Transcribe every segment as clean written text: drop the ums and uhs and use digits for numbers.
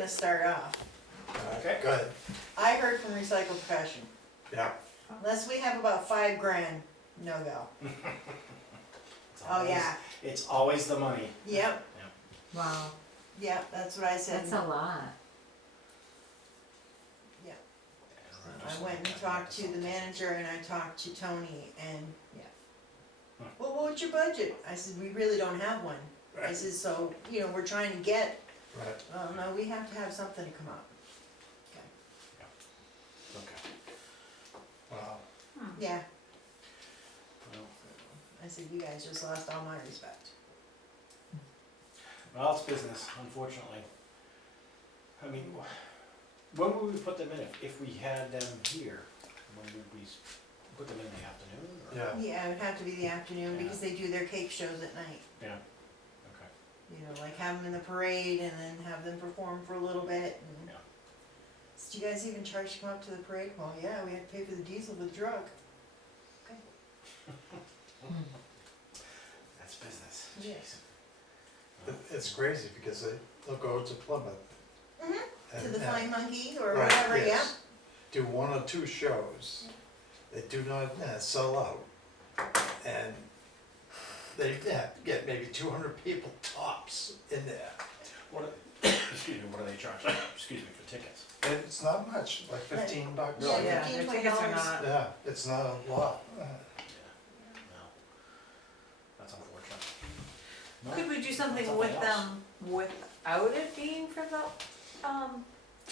gonna start off. Okay. Go ahead. I heard from Recycle Profession, Yeah. unless we have about $5,000, no go. It's Oh, always- yeah, It's always the money. yep, Wow, yep, that's what I said. that's a lot. Yep. I went and talked to the manager and I talked to Tony and, yeah. Well, what's your budget? I said, we really don't have one. I Right. said, so, you know, we're trying to get, Right. no, we have to have something to come up. Okay. Wow. Yeah, Well, I said, you guys just lost all my respect. well, it's business, unfortunately. I mean, when would we put them in? If we had them here, when would we put them in the afternoon? Or? Yeah. Yeah, it would have to be the afternoon Yeah. because they do their cake shows at night. Yeah. Okay. You know, like have them in the parade and then have them perform for a little bit. And Yeah. do you guys even charge to come up to the parade? Well, yeah, we had to pay for the diesel for the truck. Okay. That's business. Yes. It's crazy because they'll go to Plymouth. Mhm. and- To the and- Flying Monkey or Right, whatever, yeah. yes. Do one or two shows. They do not sell out. And they get maybe 200 people tops in there. What? Excuse me. What do they charge? Excuse me for tickets. And it's not much, like $15. Yeah, Yeah, $15, their tickets are $20. not. Yeah, it's not a lot. Yeah. No. That's unfortunate. No, Could we do that's something with else. them without it being for the,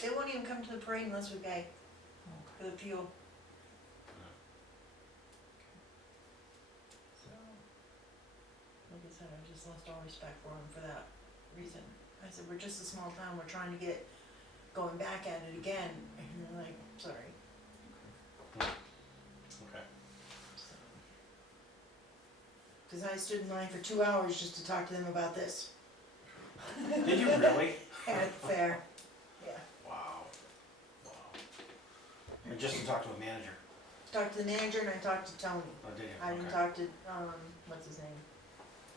They won't even come to the parade unless we pay for the fuel. So, like I said, I just lost all respect for them for that reason. I said, we're just a small town, we're trying to get going back at it again, and they're like, sorry. Okay. Cause I stood in line for 2 hours just to talk to them about this. Did you really? At the fair, yeah. Wow. Wow. And just to talk to a manager. Talked to the manager and I talked to Tony. Oh, did you? I didn't Okay. talk to, what's his name?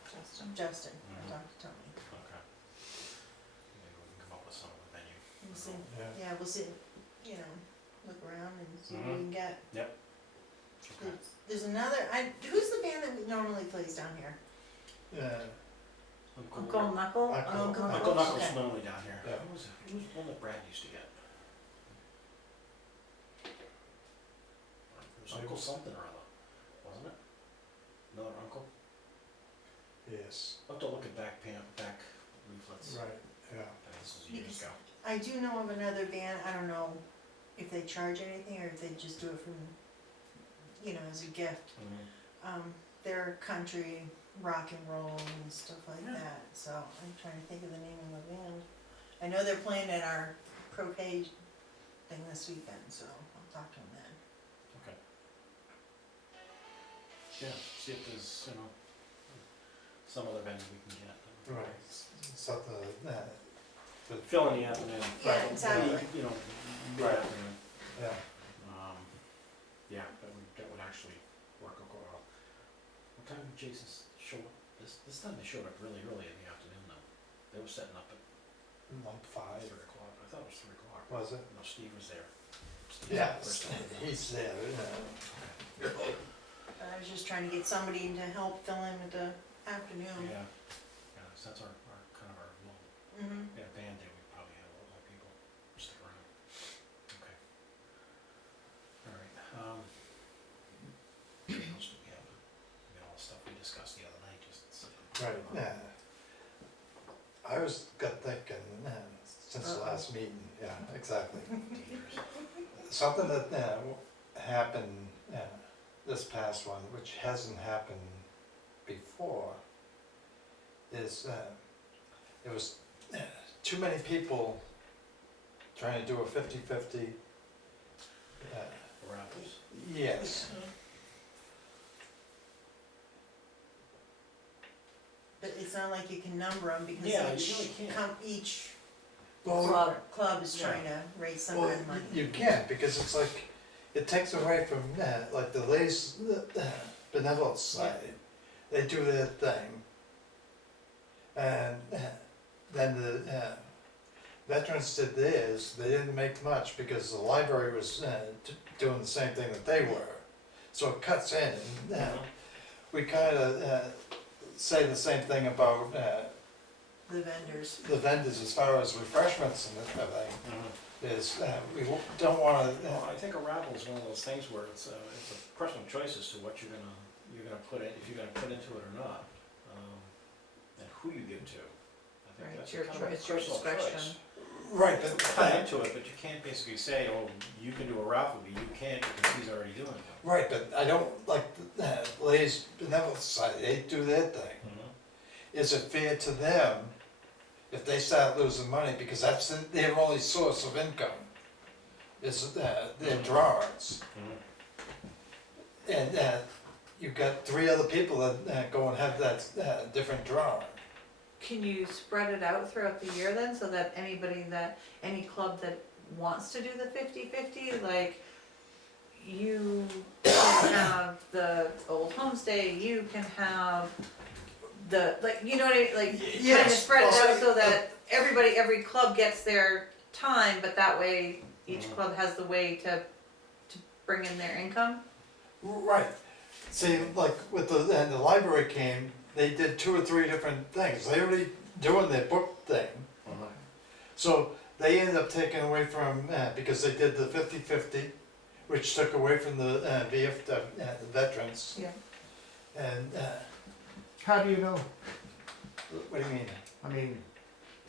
Justin? Justin. Mhm. I talked to Tony. Okay. Maybe we can come up with some of the venue. We'll see. Yeah. Yeah, we'll see, you know, look around and see what Mhm. we can get. Okay. There's another, who's the band that normally plays down here? Yeah. Uncle Knuckle? Uncle Uncle Knuckles Okay. normally down here. Yeah. Who was one that Brad used to get? It was Uncle something or other, wasn't it? Another uncle? Yes. I'll have to look at back leaflets. Right. Yeah. This was years Because ago. I do know of another band, I don't know if they charge anything or if they just do it from, you know, as a gift. They're country, rock and roll and stuff like Yeah. that, so I'm trying to think of the name of the band. I know they're playing at our croquet thing this weekend, so I'll talk to them then. Okay. Yeah, see if there's, some other venue we can get. Right. Something like that. Fill in the afternoon. Yeah, exactly. You know, Right. afternoon. Yeah. Yeah, that would actually work quite well. What time did Jason show up? This time they showed up really early in the afternoon though. They were setting up at 5. 3 o'clock. I thought it was 3 o'clock. Was it? No, Steve was there. Steve was Yeah. the first one. He's there. Yeah. I was just trying to get somebody to help fill in with the afternoon. Yeah, so that's our kind of our little, Mm-hmm. we had a band there, we probably had a lot more people stick around. Okay. Alright, what else do we have? We got all the stuff we discussed the other night, just. Right. Yeah. I got thinking since the last meeting. Yeah. Exactly. Dangerous. Something that happened this past one, which hasn't happened before, is it was too many people trying to do a 50-50. Raffles. Yes. But it's not like you can number them because Yeah, you really can't. each Well, club is Yeah. trying to raise some well, kind of money. you can't because it's like it takes away from like the ladies benevolent society. They do their thing, and then Veterans did theirs, they didn't make much because the library was doing the same thing that they were. So it cuts in, and we kinda say the same thing about The vendors. the vendors as far as refreshments and everything, is we don't wanna, Well, I think a raffle is one of those things where it's a personal choice as to what you're gonna put in, if you're gonna put into it or not, and who you give to. I think Right, that's your kind of a it's your personal discretion. choice. right, Put into it, but you can't basically say, oh, you can do a raffle, but you can't because he's already doing it. right, but I don't like the Ladies Benevolent Society, they do their thing. Is it fair to them if they start losing money, because that's their only source of income, is their drawings? And you've got 3 other people that go and have that different drawing. Can you spread it out throughout the year then, so that any club that wants to do the 50-50, like, you can have the old homestay, you can have the, like, you know what I mean, like, kind of Yes, spread it well, out so that every club gets their time, but that way each club has the way to bring in their income. Right. See, like with the library came, they did 2 or 3 different things. They already doing their book thing. So they ended up taking away from, because they did the 50-50, which took away from the VF, the veterans. Yeah. And, How do you know? what do you mean? I mean,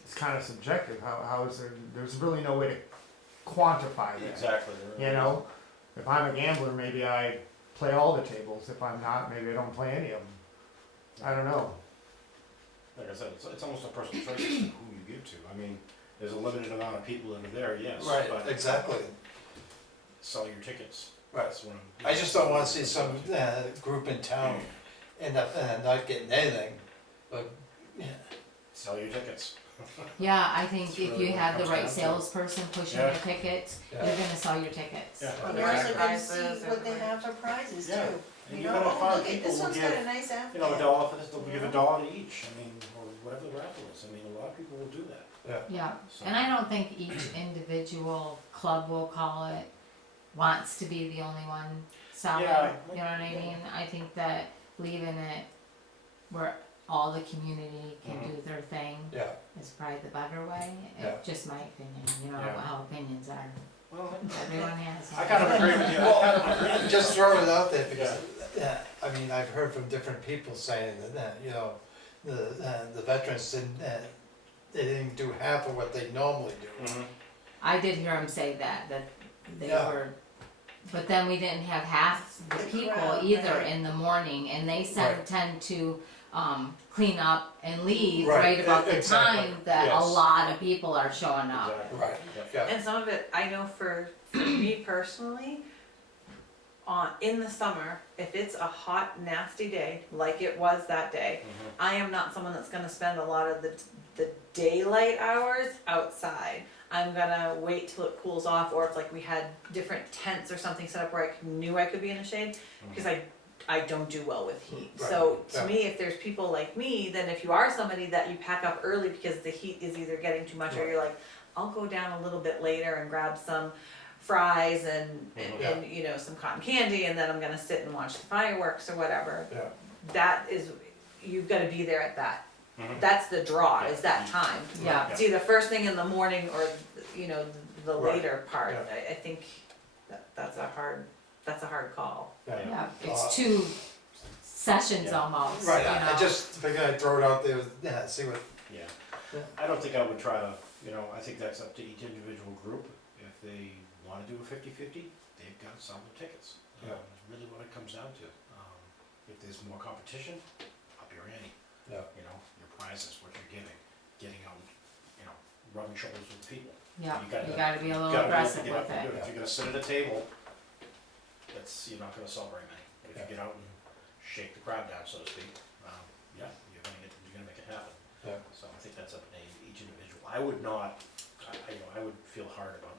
it's kind of subjective. How is there? There's really no way to quantify that. Exactly. You know, if I'm a gambler, maybe I play all the tables. If I'm not, maybe I don't play any of them. I don't know. Like I said, it's almost a personal choice as to who you give to. I mean, there's a limited amount of people that are there, yes, Right, but exactly. sell your tickets. Right. That's what I just don't wanna see some group in town end up not getting anything, but, yeah. Sell your tickets. Yeah, I think That's if really you what have it the comes right down to. salesperson pushing Yeah. your tickets, Yeah. you're gonna sell your tickets. Yeah. And There's you're also gonna prizes, see what they everywhere. have for prizes Yeah. too. And You you're know, gonna oh, find look, people this will one's got a give, nice outfit. you know, $1 for this, they'll give $1 to each, I mean, or whatever the raffle is. I mean, a lot of people will do that. Yeah, So- and I don't think each individual club, will call it, wants to be the only one selling, Yeah. you know what I mean? I think that leaving it where all the community can Mhm. do their thing Yeah, is probably the better way. Yeah. It's just my opinion, you know Yeah. how opinions are. Well, Everyone has. I kind of agree with you. I kind of agree with you. just throw it out there because, I mean, I've heard from different people saying that, you know, the veterans didn't, they didn't do half of what they normally do. Mhm. I did hear him say that they Yeah. were, but then we didn't have half the The people crowd, either right. in the morning, and they Right. tend to clean up and leave Right, right about the exactly, time that a yes. lot of people are showing up. Exactly. Right, Yep. yeah, And some of it, I know for me personally, in the summer, if it's a hot, nasty day, like it was that day, Mhm. I am not someone that's gonna spend a lot of the daylight hours outside. I'm gonna wait till it cools off, or if like we had different tents or something set up where I knew I could be in the shade, because I don't do well with heat. Right, So to yeah. me, if there's people like me, then if you are somebody that you pack up early because the heat is either getting too much, or you're like, I'll go down a little bit later and grab some fries and you know, some cotton candy, and then I'm gonna sit and watch the fireworks or whatever. yeah, That is, you've gotta be there at that. Mhm. That's the draw, is that time. Yeah. It's either first thing in the morning or, you know, the Right, later part. yeah. I think that's a hard call. yeah. Yeah, Uh, it's two sessions Yeah. almost, Right, you I know. just figured I'd throw it out there, see what, Yeah. Yeah. I don't think I would try to, you know, I think that's up to each individual group. If they wanna do a 50-50, they've got to sell their tickets. Yeah. It's really what it comes down to. If there's more competition, up your ante. Yeah. You know, your prizes, what you're giving, getting out, you know, rubbing shoulders with people. Yeah, You gotta- you gotta be a little Gotta be able to aggressive get up with and do it. If you're gonna sit at a table, you're not gonna sell very many. But if Yeah. you get out and shake the crowd down, so to speak, yeah, you're gonna make it happen. yeah, So I think that's up to each individual. I would not, you know, I would feel hard about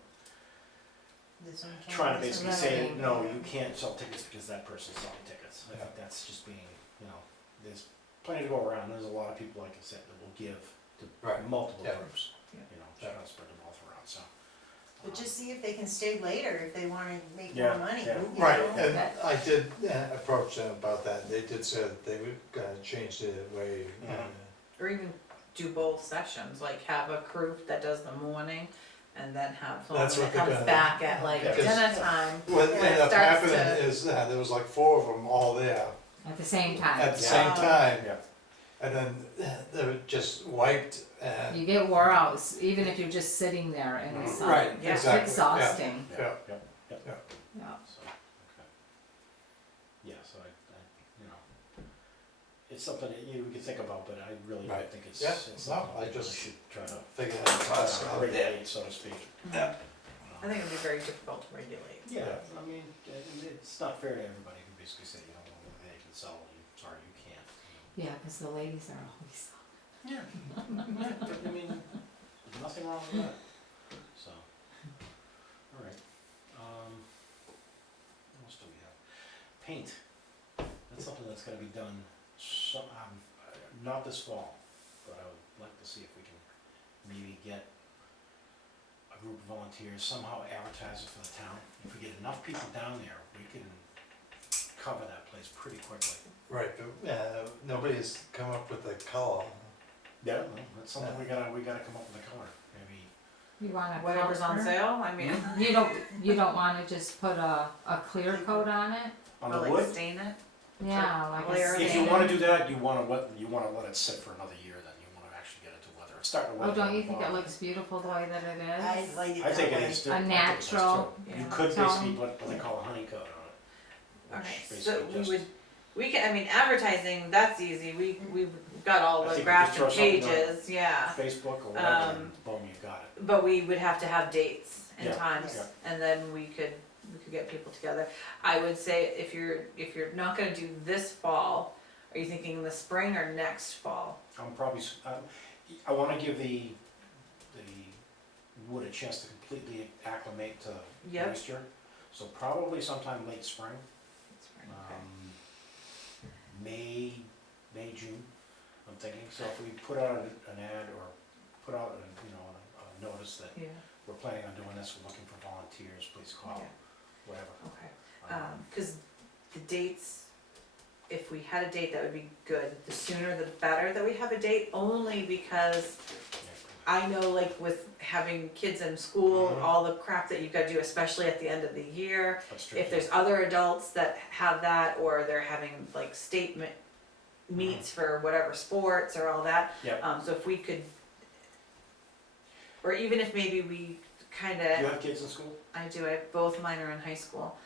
This one can't, trying to this basically one say, can't. no, you can't sell tickets because that person's selling tickets. I Yeah. think that's just being, you know, there's plenty to go around. There's a lot of people, like I said, that will give to Right, multiple yeah. groups. Yeah. you know, try to spread them all throughout, so. But just see if they can stay later, if they wanna make Yeah, more money, yeah. you Right, know? and I did approach them about that, they did say that they would change the way, Or even do both sessions, like have a crew that does the morning and then have someone That's what that they're comes gonna- back at like because- dinner time. what Yeah, ended up starts happening to- is that there was like 4 of them all there At the same time. at the Yeah. same time. Yeah. And then they were just wiped and, You get wore out, even if you're just sitting there in the sun. right, Yeah. exactly, It's yeah. exhausting, Yeah, Yeah. yep, yep. yeah. So, okay. Yeah, so I, you know, it's something that you can think about, but I really don't Right. think it's, Yeah, it's no, something I that we just- should try to Figure out regulate, so to speak. Yeah. I think it'd be very difficult to regulate. Yeah, I mean, it's not fair to everybody who basically say, you know, well, they can sell, you, sorry, you can't. Yeah, because the ladies are always. Yeah. I mean, there's nothing wrong with that, so, alright, what else do we have? Paint, that's something that's gotta be done not this fall, but I would like to see if we can maybe get a group of volunteers, somehow advertise it for the town. If we get enough people down there, we can cover that place pretty quickly. Right, but nobody's come up with a color. Yeah, well, that's something we gotta come up with a color, maybe. You want a Whatever's on color? sale, I mean, You don't wanna just put a clear coat on it? On or the like wood, stain it. Yeah, like Layer a it if you stain. wanna do that, you wanna let it sit for another year, then you wanna actually get it to weather, it's starting to Oh, weather. don't at you the think it bottom. looks beautiful the way that it I is? like it I that think it way. is too. A I think it does too. natural You Yeah. could tone. basically put what they call a honeycoat on it. Okay, which so basically we just- we can, I mean, advertising, that's easy, we've got all I the think we just throw Grafton something on pages, yeah. Facebook or whatever, and boom, you got it. But we would have to have dates and Yeah, times, yeah. and then we could get people together. I would say if you're not gonna do this fall, are you thinking the spring or next fall? I'm probably, I wanna give the wood a chance to completely acclimate to Yep. moisture. So probably sometime late spring, Spring, okay. May, June, I'm thinking. So if we put out an ad or put out a notice that Yeah, we're planning on doing this, we're looking for volunteers, please call, yeah, whatever. okay. Cause the dates, if we had a date, that would be good. The sooner the better that we have a date, only because I know like with having kids in school, Mhm. all the crap that you've gotta do, especially at the end of the year. That's true. If there's other adults that have that, or they're having like state meets for whatever sports or all that. Yep. So if we could, or even if maybe we Do you kinda, have kids in school? both mine are in high school.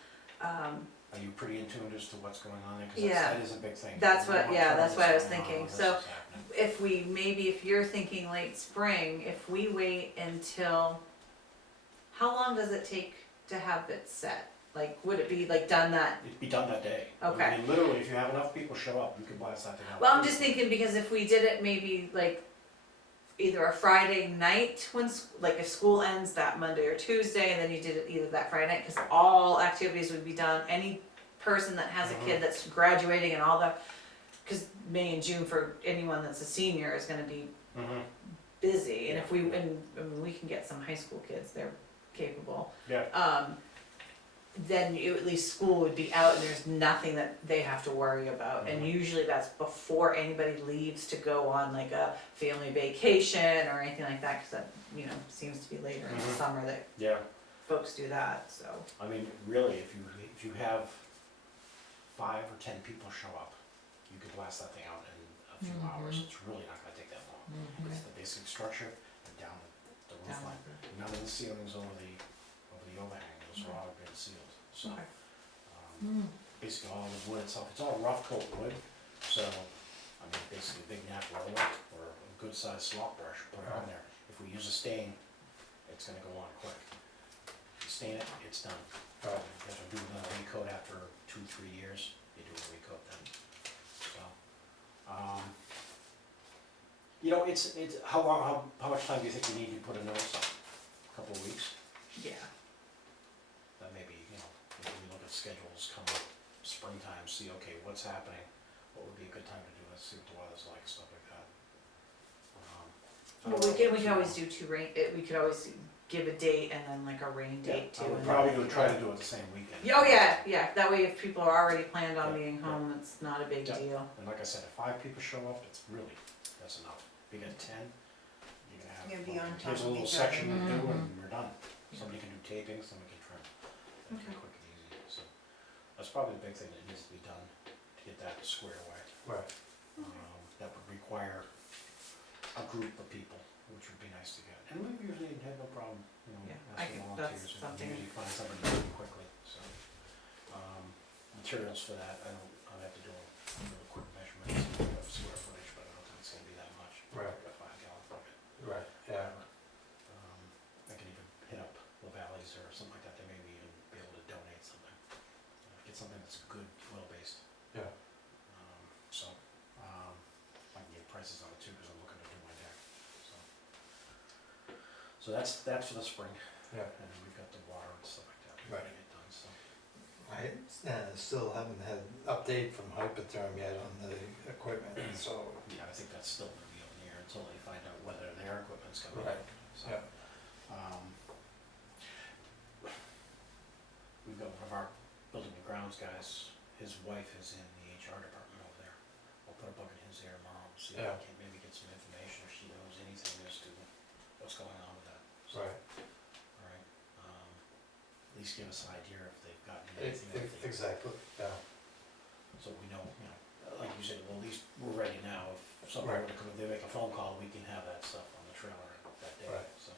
Are you pretty in tune as to what's going on there? 'Cause Yeah. that is a big thing. That's what- yeah, that's what I was What's going on, thinking. this So- is happening. If we, maybe if you're thinking late spring, if we wait until, how long does it take to have it set? Like, would it be like done that? It'd be done that day. Okay. I mean, literally, if you have enough people show up, you can blast that thing out. Well, I'm just thinking because if we did it maybe like either a Friday night when, like if school ends that Monday or Tuesday, and then you did it either that Friday night, cause all activities would be done, any person that has a kid that's graduating and all the, cause May and June for anyone that's a senior is gonna be Mhm. busy, and if we, and I mean, we can get some high school kids, they're capable. Yeah. Then you, at least school would be out and there's nothing that they have to worry about, and Mhm. usually that's before anybody leaves to go on like a family vacation or anything like that, cause that, seems to be later in the Mhm. summer that Yeah, folks do that, so. I mean, really, if you have 5 or 10 people show up, you could blast that thing out in a few hours, it's really not gonna take that long. Mhm. It's the basic structure and down the roof Down line. None of the ceilings over the overhang, those are all been sealed, so. Okay. Mm. Basically all the wood itself, it's all rough coat wood, so, I mean, basically a big nap roller or a good sized slop brush, put it on there. If we use a stain, it's gonna go on quick. If you stain it, it's done. You have to do another recoat after 2-3 years, you do a recoat then, so. It's, how much time do you think you need to put a notice on? Couple of weeks? Yeah. That maybe, if we look at schedules come up springtime, see, okay, what's happening, what would be a good time to do this, see what the weather's like, stuff like that. Well, we can always do we could always give a date and then like a rain date too. I would and probably then- try to do it the same weekend. Yeah, oh yeah, that way if people are already planned on Yeah, being yeah. home, it's not a big Yeah. deal. And like I said, if 5 people show up, that's enough. If you get 10, you're gonna have, You'll be on top here's a of little each other. section to do Mhm. and we're done. Somebody can do taping, somebody can trim. That's Okay. quick and easy, so. That's probably the big thing that needs to be done to get that squared away. Right. That would require a group of people, which would be nice to get. And we usually have no problem, Yeah, I asking think volunteers. that's We something- usually find somebody really quickly, so. Materials for that, I'll have to do a real quick measurement of square footage, but I don't think it's gonna be that much. Right. Like a 5-gallon bucket. Right, yeah, I can even hit up La Valley's or something like that, they may even be able to donate something. Get something that's good, oil-based. yeah, I can get prices on it too, because I'm looking to do my deck, so. So that's for the spring, yeah. and then we've got the water and stuff like that, we Right. gotta get done, so. I still haven't had an update from Hypertherm yet on the equipment, so. Yeah, I think that's still gonna be on the air until they find out whether their equipment's coming. Right, So, yeah. We've got one of our building and grounds guys, his wife is in the HR department over there. I'll put a bug in his ear tomorrow, see if Yeah. I can maybe get some information, if she knows anything as to what's going on with that. So, Right, alright, at least give us an idea if they've gotten anything that they, exactly, yeah, so we know, like you said, well, at least we're ready now, if somebody Right. were to come, if they make a phone call, we can have that stuff on the trailer that day, Right. so.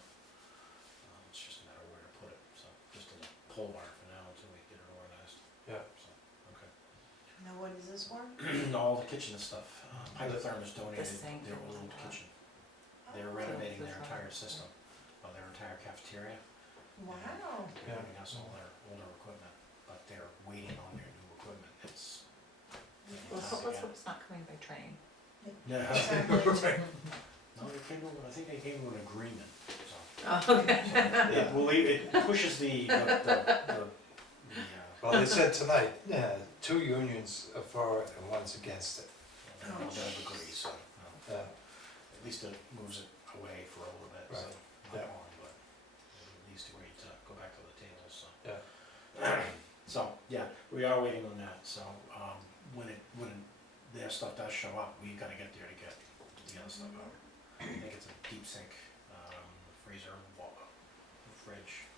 It's just a matter of where to put it, so, just in a pole barn for now until we get it organized, yeah, so, okay. Now what is this for? All the kitchen and stuff, Hypertherm has donated sink their and all old that. kitchen, they're Oh, renovating this their one. entire system, their entire cafeteria. Wow. They're giving us all their older equipment, but they're waiting on their new equipment, it's. Let's hope it's not coming by train. Yeah. Exactly. No, they came to, I think they came to an agreement, so. Oh, okay. It pushes the, well, they said tonight, 2 unions are for it and one's against it, they'll agree, so, yeah, at least it moves it away for a little bit, so, Right. not Yeah. long, but at least agree to go back to the table, so. Yeah. So, yeah, we are waiting on that, so, when their stuff does show up, we gotta get there to get the other stuff out. I think it's a deep sink, freezer, fridge,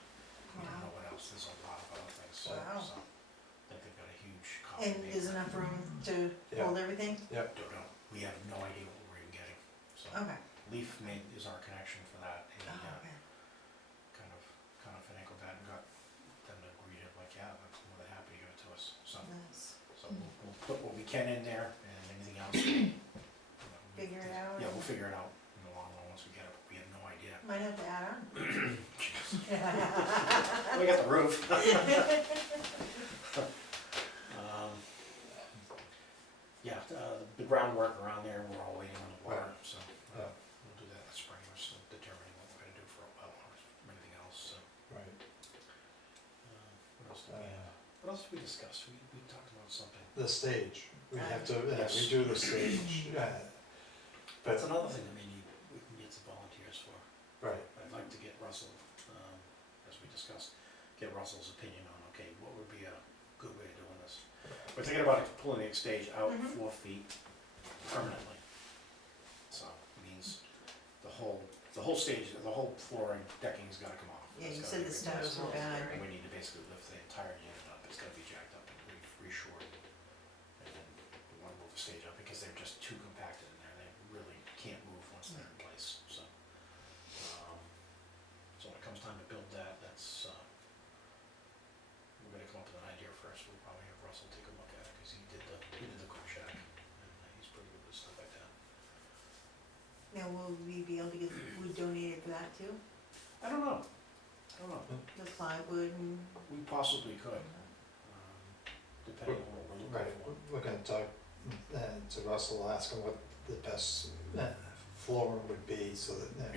I don't know what else, there's a lot of other things, so, Wow. so, I think they've got a huge coffee And maker. there's enough room to Yeah. hold everything? Don't know, we have no idea what we're even getting, so. Okay. Leaf is our connection for that, and Oh, okay. kind of finagled that and got them to agree to, like, yeah, that's more than happy to give it to us, so. Nice. So we'll put what we can in there, and anything else, Figure it out. Yeah, we'll figure it out in the long run once we get it, but we have no idea. Might have to add on. We got the roof. Yeah, the groundwork around there, we're all waiting on the water, Right. so Yeah. we'll do that in the spring, we're still determining what we're gonna do for well or anything else, so. right. What else did we have? What else did we discuss? We talked about something. The stage, we have to Yes. redo the stage, That's another thing that we can get some volunteers for. right, I'd like to get Russell, as we discussed, get Russell's opinion on, okay, what would be a good way of doing this? We're thinking about pulling the stage out Mhm. 4 feet permanently. So, it means the whole stage, the whole flooring, decking's gotta come off. Yeah, It's you gotta said be the replaced. steps were bad. And we need to basically lift the entire unit up, it's gotta be jacked up and reshored. And then we wanna move the stage up because they're just too compacted in there, they really can't move once they're in place, so. So when it comes time to build that, we're gonna come up with an idea first, we'll probably have Russell take a look at it, cause he did the cook shack, and he's pretty good with stuff like that. Now, will we be able to get, we donated for that too? I don't know, The plywood and, we possibly could, depending on what we're looking right, for. we're gonna talk to Russell, ask him what the best flooring would be, so that,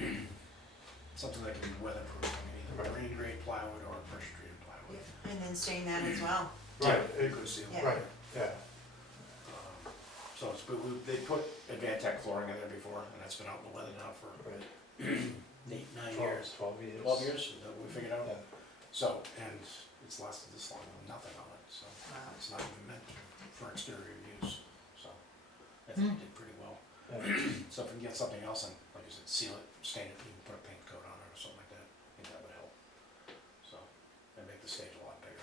Something that can be weatherproof, I mean, either Right. marine grade plywood or pressure treated plywood. and then stain that as well. right, You could seal it. Yeah. right, yeah, So it's, but they put Advantech flooring in there before, and it's been out in the weather now for right, 9 years. 12 years. 12 years, is that what we figured out? Yeah. So, and it's lasted this long with nothing on it, so Wow. it's not even meant for exterior use, so I think we did pretty well. Yeah. So if we can get something else and, like I said, seal it, stain it, you can put a paint coat on it or something like that, I think that would help. So, and make the stage a lot bigger.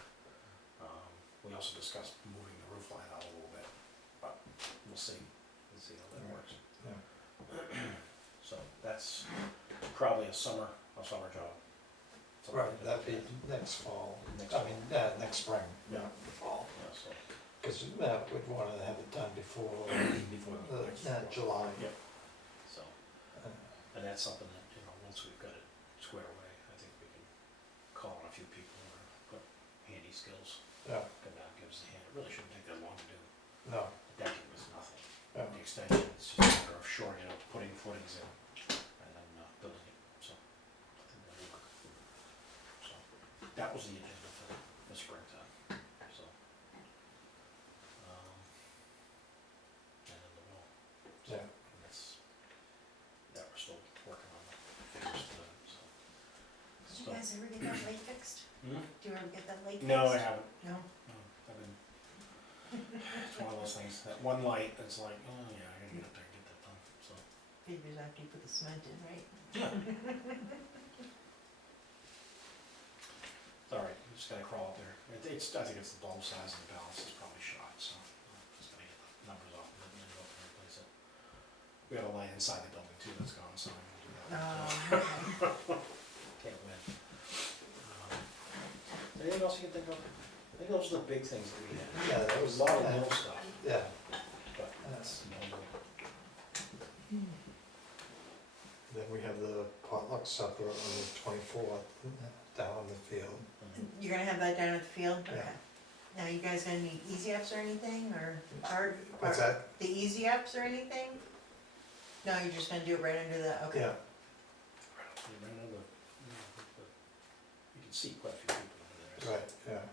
We also discussed moving the roof line out a little bit, but we'll see how that works. Yeah. So that's probably a summer job. Something Right, like that'd be next fall, Next I mean, next spring, Yeah. fall. Yeah, so Cause we'd wanna have it done before, before July. Yeah. So, Uh, and that's something that, once we've got it squared away, I think we can call on a few people who are got handy skills, Yeah, come down, give us a hand. It really shouldn't take that long to do. no, The decking was nothing. yeah, The extension, it's just a matter of shoring it up, putting footings in, and then building it, so I think that'll work. So, that was the agenda for the springtime, so. And then the wall. So, yeah. and that's, that we're still working on the figures for that, so. Did you guys ever get that light fixed? Hmm? Do you ever get that light fixed? No, I haven't. No? No, I've been, it's one of those things, that one light, it's like, oh yeah, I gotta get up there and get that done, so. Figures after you put the cement in, right? Yeah. It's alright, we just gotta crawl up there. I think it's the bulb size and the balance is probably shot, so just gotta get the numbers off of it and then go up and replace it. We got a light inside the building too that's gone, so I'm gonna do that. Okay. Can't win. Anything else you can think of? I think those are the big things that we had. Yeah, that There was, was a lot of little stuff, yeah, but that's, then we have the potluck supper on the 24th, down on the field. You're gonna have that down at the field? Yeah. Okay. Now, you guys gonna need easy ups or anything, or hard? What's or that? The easy ups or anything? No, you're just gonna do it right under the, okay. Yeah, You ran out of you can see quite a few people over there. so right, yeah,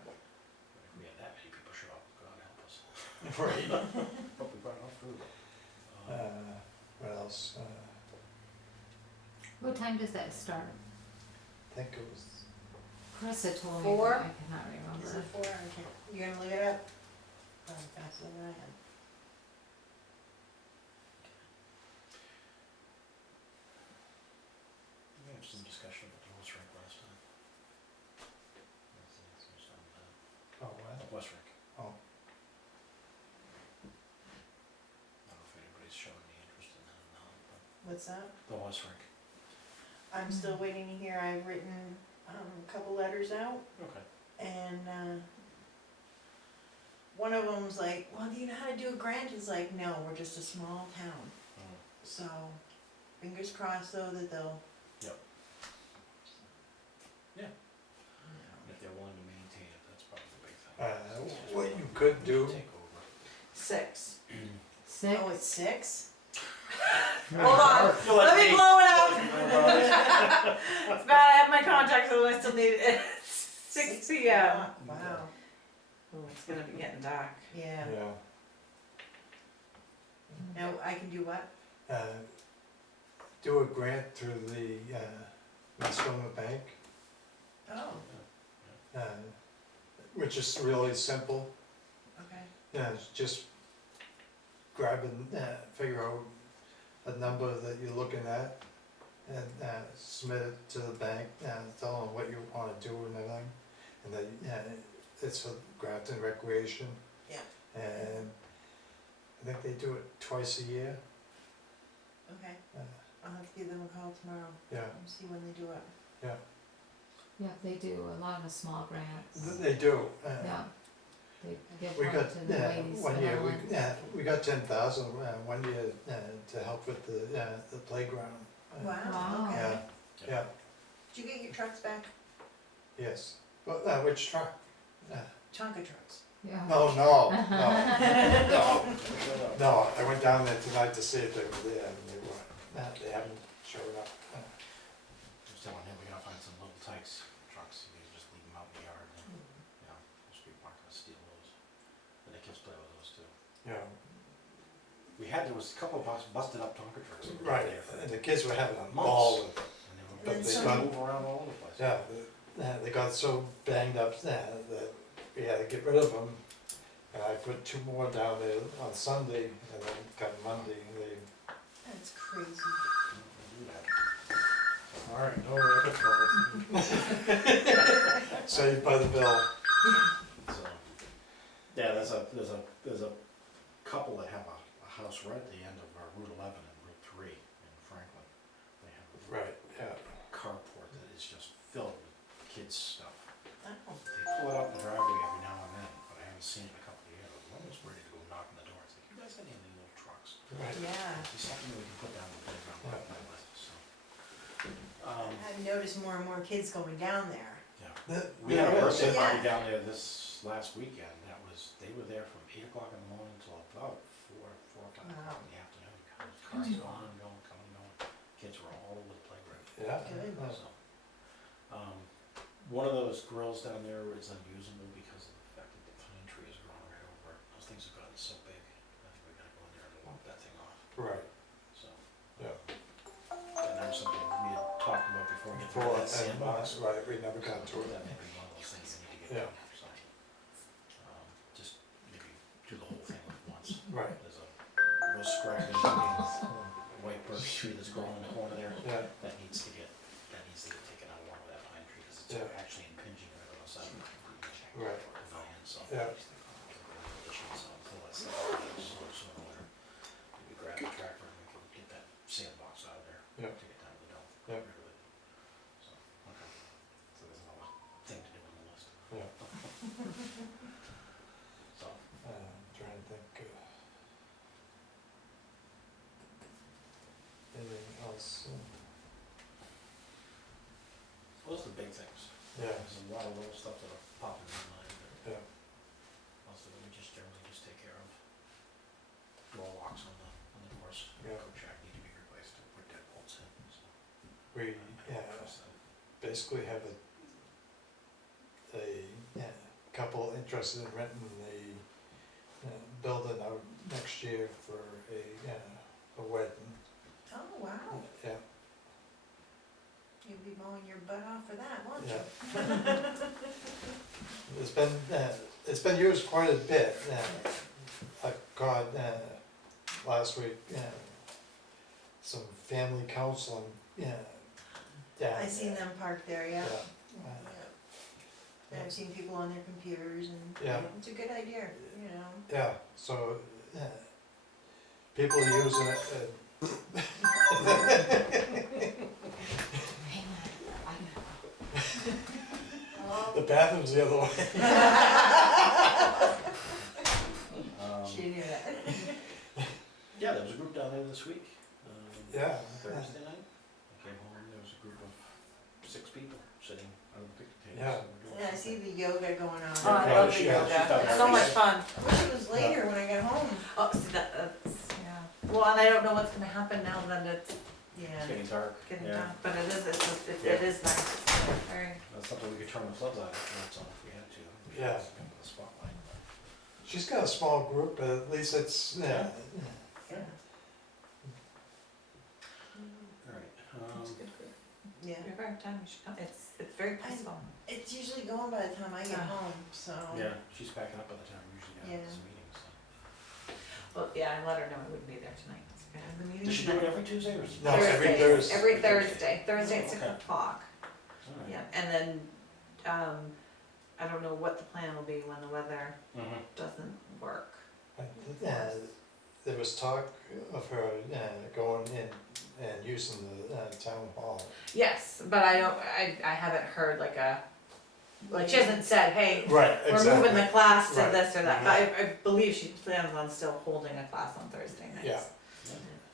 If we had that many people show up, God help us. right. Hope we brought enough food. What else? What time does that start? I think it was, Carissa told me, 4? but I cannot Is remember. it 4? Okay. You gonna look it up? Oh, faster than I am. We had some discussion about the horse rink last time. That's the next one, so, oh, what? horse rink. Oh, I don't know if anybody's shown any interest in that or not, but What's that? the horse rink. I'm still waiting to hear. I've written a couple letters out, Okay. and one of them's like, well, do you know how to do a grant? He's like, no, we're just a small town. So, fingers crossed though that they'll. Yep. Yeah. You If they're willing to maintain it, that's probably the big thing. what you could do, Take over. 6. know. 6? Oh, it's 6? Hold on, let me blow it up. It's bad, I have my contacts, so I still need it. 6 p.m. Wow. Oh, it's gonna be getting dark. Yeah. yeah, Now, I can do what? do a grant through the, Minnesota Bank, Oh, which is really simple. okay. It's just grab and, figure out a number that you're looking at and, submit it to the bank, tell them what you wanna do and everything. And then, it's for Grafton Recreation. Yeah. And I think they do it twice a year, Okay. I'll have to give them a call tomorrow yeah, and see when they do it. Yeah, they do a lot of small grants. they do. Yeah. They give We one got, to the ladies one year, benevolence. we got 10,000, one year, to help with the playground. Wow, Wow. okay. Yeah, yeah, Did you get your trucks back? yes, but, which truck? Tonka trucks? Yeah. No, no, no, I went down there tonight to see if they were there, and they weren't, they haven't showed up. I was telling him we gotta find some little Tykes trucks, you can just leave them out in the yard, and, most people aren't gonna steal those. And the kids play with those too. Yeah, We there was a couple of busted up Tonka trucks. that were Right, there for- and the kids were having a Months. ball with it. And But they then were, some- move around all over the place. Yeah, they got so banged up that we had to get rid of them. And I put 2 more down there on Sunday, and then come Monday, they, That's crazy. Do that. Alright, no record troubles. saved by the bell. So, yeah, there's a couple that have a house right at the end of Route 11 and Route 3 in Franklin. They have a Right, yeah. carport that is just filled with kids' stuff. Oh, They pull it out in the driveway every now and then, but I haven't seen it in a couple of years. I'm almost ready to go knock on the door and say, you guys got any of these little trucks? Right. yeah. Is something we can put down the playground like that with, so. I've noticed more and more kids going down there. Yeah. That- We had a yeah, birthday Yeah. party down there this last weekend, they were there from 8 o'clock in the morning till about 4 or 5 Wow. o'clock in the afternoon. Cars going and going, coming and going, kids were all over the playground, Yeah. Good. yeah. so. One of those grills down there is unusable because of the fact that the pine tree is growing right over it. Those things have gotten so big, I think we gotta go in there and lop that thing off, Right, so. yeah. And that was something we had talked about before, we get Before, through that sandbox. right, we never got to it. That may be one of those things that need to get Yeah. done, so. Just maybe do the whole thing at once. Right, There's a real scraggly looking white birch tree that's growing in the corner there, yeah, that needs to get taken out along with that pine tree, because it's Yeah. actually impinging right on the side of the Right. land, so. yeah, So until that's, sooner or later, we grab the tractor and we can get that sandbox out of there, Yeah. take it down to the dump. Yeah. get rid of it. So, okay, so there's another thing to do on the list, yeah. so. Trying to think, anything else? Those are the big things. Yeah, There's a lot of little stuff that are popping in my mind, but yeah, most of it we just generally just take care of. Door locks on the doors, Yeah. cook shack need to be replaced, to put deadbolts in, so. we, basically have a couple interested in renting a building out next year for a wedding. Oh, wow. Yeah, You'll be mowing your butt off for that, won't you? yeah. It's been used quite a bit. I got, last week, some family counseling, down I seen them parked there, yeah. Yeah. Yeah. I've seen people on their computers and Yeah. it's a good idea, you know. Yeah, so, people are using it, Hang on, I gotta go. the bathroom's the other way. She knew that. Yeah, there was a group down there this week, Yeah. Thursday night. I came home, there was a group of 6 people sitting on the picnic table. Yeah. so we're doing Yeah, I see the yoga going on. Oh, I Yeah, love the she- yoga, she's done it's so much everything. fun. I wish it was later when I got home. Oh, see that's, yeah, well, and I don't know what's gonna happen now that it's Yeah. It's getting dark, getting yeah. done, but it is, it Yeah. is nice, it's very, That's something we could turn the floods on if we had to. We should Yeah. just go to the spotlight. She's got a small group, but at least it's, Yeah. Yeah. Alright, it's a good group. Yeah. If you ever have time, you should come, it's very peaceful. It's usually gone by the time I get Yeah. home, so. yeah, she's packing up by the time we usually get out of Yeah. this meeting, so. Well, yeah, I let her know I wouldn't be there tonight. I have the meeting Does she do it tonight. every Tuesday or is it? No, every Thursday. Every Thursday at Oh, 6 okay. o'clock, Alright. yeah, and then, I don't know what the plan will be when the weather Mhm. doesn't work. There was talk of her going in and using the town hall. Yes, but I haven't heard she hasn't said, hey, Right, we're moving the class to Right. this or that, but I believe she plans on still holding a class on Thursday nights. Yeah.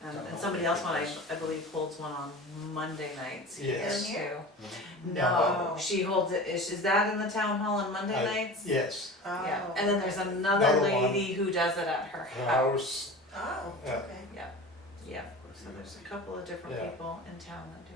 And somebody else, I believe, holds one on Monday nights here Yes. too. Mhm. No, No. she holds it, is that in the town hall on Monday nights? Yes, Yeah, Oh, and then there's okay. another Another one. lady who does it at her her house. house, Oh, Yeah. okay. Yeah, yeah, so there's a couple of different Yeah. people in town that do